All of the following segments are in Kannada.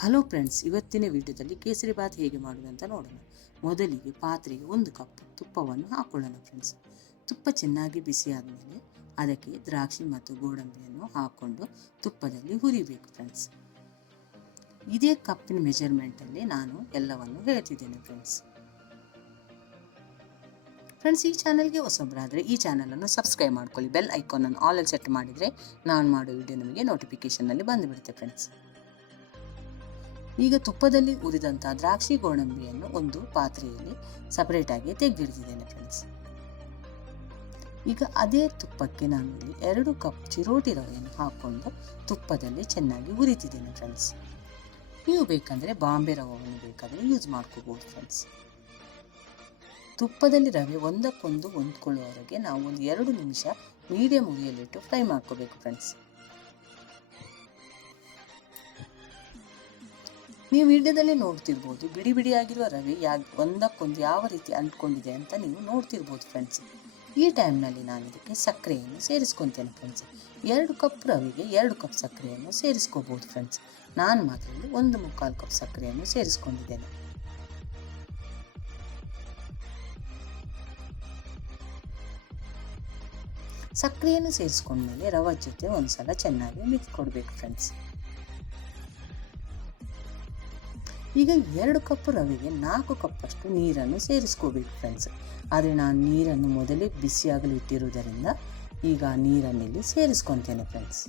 ಹಲೋ ಫ್ರೆಂಡ್ಸ್, ಇವತ್ತಿನ ವಿಡಿಯೋದಲ್ಲಿ ಕೇಸರಿ ಬಾತ್ ಹೇಗೆ ಮಾಡೋದು ಅಂತ ನೋಡೋಣ. ಮೊದಲಿಗೆ ಪಾತ್ರೆಗೆ 1 ಕಪ್ ತುಪ್ಪವನ್ನು ಹಾಕೊಳ್ಳೋಣ ಫ್ರೆಂಡ್ಸ್. ತುಪ್ಪ ಚೆನ್ನಾಗಿ ಬಿಸಿ ಆದಮೇಲೆ ಅದಕ್ಕೆ ದ್ರಾಕ್ಷಿ ಮತ್ತು ಗೋಡಂಬಿಯನ್ನು ಹಾಕ್ಕೊಂಡು ತುಪ್ಪದಲ್ಲಿ ಹುರಿಬೇಕು ಫ್ರೆಂಡ್ಸ್. ಇದೇ ಕಪ್ಪಿನ ಮೆಜರ್ಮೆಂಟಲ್ಲಿ ನಾನು ಎಲ್ಲವನ್ನು ಹೇಳ್ತಿದ್ದೇನೆ ಫ್ರೆಂಡ್ಸ್. ಈ ಚಾನಲ್ಗೆ ಹೊಸಬರಾದರೆ ಈ ಚಾನಲನ್ನು ಸಬ್ಸ್ಕ್ರೈಬ್ ಮಾಡ್ಕೊಳ್ಳಿ. ಬೆಲ್ ಐಕಾನನ್ನು ಆಲಲ್ಲಿ ಸೆಟ್ ಮಾಡಿದರೆ ನಾನು ಮಾಡೋ ವಿಡಿಯೋ ನಿಮಗೆ ನೋಟಿಫಿಕೇಷನ್ನಲ್ಲಿ ಬಂದುಬಿಡುತ್ತೆ ಫ್ರೆಂಡ್ಸ್. ಈಗ ತುಪ್ಪದಲ್ಲಿ ಹುರಿದಂಥ ದ್ರಾಕ್ಷಿ ಗೋಡಂಬಿಯನ್ನು ಒಂದು ಪಾತ್ರೆಯಲ್ಲಿ ಸಪರೇಟಾಗಿ ತೆಗೆದಿಡ್ತಿದ್ದೇನೆ ಫ್ರೆಂಡ್ಸ್. ಈಗ ಅದೇ ತುಪ್ಪಕ್ಕೆ ನಾನು ಇಲ್ಲಿ 2 ಕಪ್ ಚಿರೋಟಿ ರವೆಯನ್ನು ಹಾಕ್ಕೊಂಡು ತುಪ್ಪದಲ್ಲಿ ಚೆನ್ನಾಗಿ ಹುರಿತಿದ್ದೇನೆ ಫ್ರೆಂಡ್ಸ್. ನೀವು ಬೇಕಂದರೆ ಬಾಂಬೆ ರವೆಯನ್ನು ಬೇಕಾದರೆ ಯೂಸ್ ಮಾಡ್ಕೋಬೋದು ಫ್ರೆಂಡ್ಸ್. ತುಪ್ಪದಲ್ಲಿ ರವೆ ಒಂದಕ್ಕೊಂದು ಹೊಂದ್ಕೊಳ್ಳುವವರೆಗೆ ನಾವು ಒಂದು 2 ನಿಮಿಷ ಮೀಡಿಯಂ ಉರಿಯಲ್ಲಿಟ್ಟು ಫ್ರೈ ಮಾಡ್ಕೋಬೇಕು ಫ್ರೆಂಡ್ಸ್. ನೀವು ವಿಡಿಯೋದಲ್ಲಿ ನೋಡ್ತಿರ್ಬೋದು, ಬಿಡಿ ಬಿಡಿಯಾಗಿರುವ ರವೆ ಒಂದಕ್ಕೊಂದು ಯಾವ ರೀತಿ ಅಂಟ್ಕೊಂಡಿದೆ ಅಂತ ನೀವು ನೋಡ್ತಿರ್ಬೋದು ಫ್ರೆಂಡ್ಸ್. ಈ ಟೈಮ್ನಲ್ಲಿ ನಾನು ಇದಕ್ಕೆ ಸಕ್ಕರೆಯನ್ನು ಸೇರಿಸ್ಕೊತೇನೆ ಫ್ರೆಂಡ್ಸ್. 2 ಕಪ್ ರವೆಗೆ 2 ಕಪ್ ಸಕ್ಕರೆಯನ್ನು ಸೇರಿಸ್ಕೋಬೋದು ಫ್ರೆಂಡ್ಸ್. ನಾನು ಮಾತ್ರ ಇಲ್ಲಿ 1/4 ಕಪ್ ಸಕ್ಕರೆಯನ್ನು ಸೇರಿಸ್ಕೊಂಡಿದ್ದೇನೆ. ಸಕ್ಕರೆಯನ್ನು ಸೇರಿಸ್ಕೊಂಡ್ಮೇಲೆ ರವೆ ಜೊತೆ ಒಂದ್ಸಲ ಚೆನ್ನಾಗಿ ಮಿಕ್ಸ್ ಕೊಡಬೇಕು ಫ್ರೆಂಡ್ಸ್. ಈಗ 2 ಕಪ್ ರವೆಗೆ 4 ಕಪ್ಪಷ್ಟು ನೀರನ್ನು ಸೇರಿಸ್ಕೋಬೇಕು ಫ್ರೆಂಡ್ಸ್. ಆದರೆ ನಾನು ನೀರನ್ನು ಮೊದಲೇ ಬಿಸಿಯಾಗಲು ಇಟ್ಟಿರುವುದರಿಂದ ಈಗ ನೀರನ್ನು ಇಲ್ಲಿ ಸೇರಿಸ್ಕೊತೇನೆ ಫ್ರೆಂಡ್ಸ್.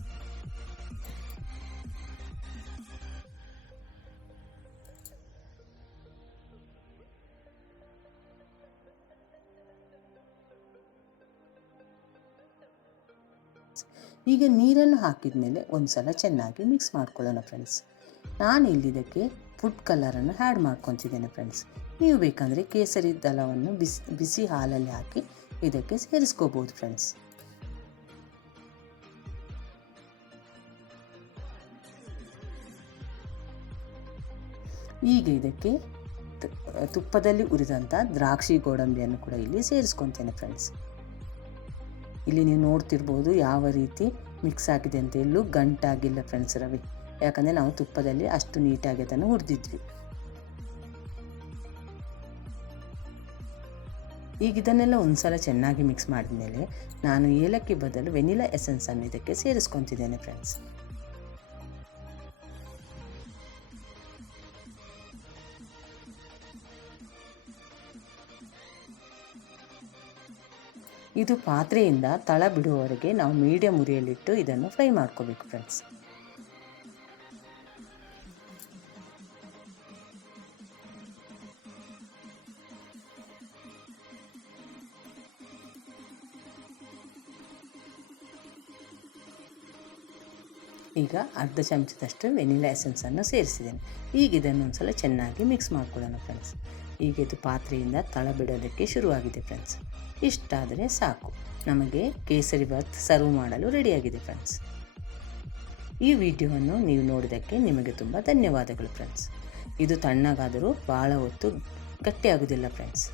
ಈಗ ನೀರನ್ನು ಹಾಕಿದ ಮೇಲೆ ಒಂದ್ಸಲ ಚೆನ್ನಾಗಿ ಮಿಕ್ಸ್ ಮಾಡ್ಕೊಳ್ಳೋಣ ಫ್ರೆಂಡ್ಸ್. ನಾನು ಇಲ್ಲಿ ಇದಕ್ಕೆ ಫುಡ್ ಕಲರನ್ನು ಆ್ಯಡ್ ಮಾಡ್ಕೊತಿದ್ದೇನೆ ಫ್ರೆಂಡ್ಸ್. ನೀವು ಬೇಕಂದರೆ ಕೇಸರಿ ದಳವನ್ನು ಬಿಸಿ ಹಾಲಲ್ಲಿ ಹಾಕಿ ಇದಕ್ಕೆ ಸೇರಿಸ್ಕೋಬೋದು ಫ್ರೆಂಡ್ಸ್. ಈಗ ಇದಕ್ಕೆ ತುಪ್ಪದಲ್ಲಿ ಹುರಿದಂಥ ದ್ರಾಕ್ಷಿ ಗೋಡಂಬಿಯನ್ನು ಕೂಡ ಇಲ್ಲಿ ಸೇರಿಸ್ಕೊತೇನೆ ಫ್ರೆಂಡ್ಸ್. ಇಲ್ಲಿ ನೀವು ನೋಡ್ತಿರ್ಬೋದು ಯಾವ ರೀತಿ ಮಿಕ್ಸ್ ಆಗಿದೆ ಅಂತ. ಎಲ್ಲೂ ಗಂಟಾಗಿಲ್ಲ ಫ್ರೆಂಡ್ಸ್ ರವೆ, ಯಾಕಂದರೆ ನಾವು ತುಪ್ಪದಲ್ಲಿ ಅಷ್ಟು ನೀಟಾಗಿ ಅದನ್ನು ಹುರಿದಿದ್ವಿ. ಈಗ ಇದನ್ನೆಲ್ಲ ಒಂದ್ಸಲ ಚೆನ್ನಾಗಿ ಮಿಕ್ಸ್ ಮಾಡಿದ ಮೇಲೆ ನಾನು ಏಲಕ್ಕಿ ಬದಲು ವೆನಿಲಾ ಎಸೆನ್ಸನ್ನು ಇದಕ್ಕೆ ಸೇರಿಸ್ಕೊತಿದ್ದೇನೆ ಫ್ರೆಂಡ್ಸ್. ಇದು ಪಾತ್ರೆಯಿಂದ ತಳ ಬಿಡುವವರೆಗೆ ನಾವು ಮೀಡಿಯಂ ಉರಿಯಲ್ಲಿಟ್ಟು ಇದನ್ನು ಫ್ರೈ ಮಾಡ್ಕೋಬೇಕು ಫ್ರೆಂಡ್ಸ್. ಈಗ ಅರ್ಧ ಚಮಚದಷ್ಟು ವೆನಿಲಾ ಎಸೆನ್ಸನ್ನು ಸೇರಿಸಿದ್ದೇನೆ. ಈಗ ಇದನ್ನು ಒಂದ್ಸಲ ಚೆನ್ನಾಗಿ ಮಿಕ್ಸ್ ಮಾಡ್ಕೊಳ್ಳೋಣ ಫ್ರೆಂಡ್ಸ್. ಈಗ ಇದು ಪಾತ್ರೆಯಿಂದ ತಳ ಬಿಡೋದಕ್ಕೆ ಶುರುವಾಗಿದೆ ಫ್ರೆಂಡ್ಸ್. ಇಷ್ಟಾದರೆ ಸಾಕು, ನಮಗೆ ಕೇಸರಿ ಬಾತ್ ಸರ್ವ್ ಮಾಡಲು ರೆಡಿಯಾಗಿದೆ ಫ್ರೆಂಡ್ಸ್. ಈ ವಿಡಿಯೋವನ್ನು ನೀವು ನೋಡಿದ್ದಕ್ಕೆ ನಿಮಗೆ ತುಂಬ ಧನ್ಯವಾದಗಳು ಫ್ರೆಂಡ್ಸ್. ಇದು ತಣ್ಣಗಾದರೂ ಭಾಳ ಹೊತ್ತು ಗಟ್ಟಿಯಾಗೋದಿಲ್ಲ ಫ್ರೆಂಡ್ಸ್.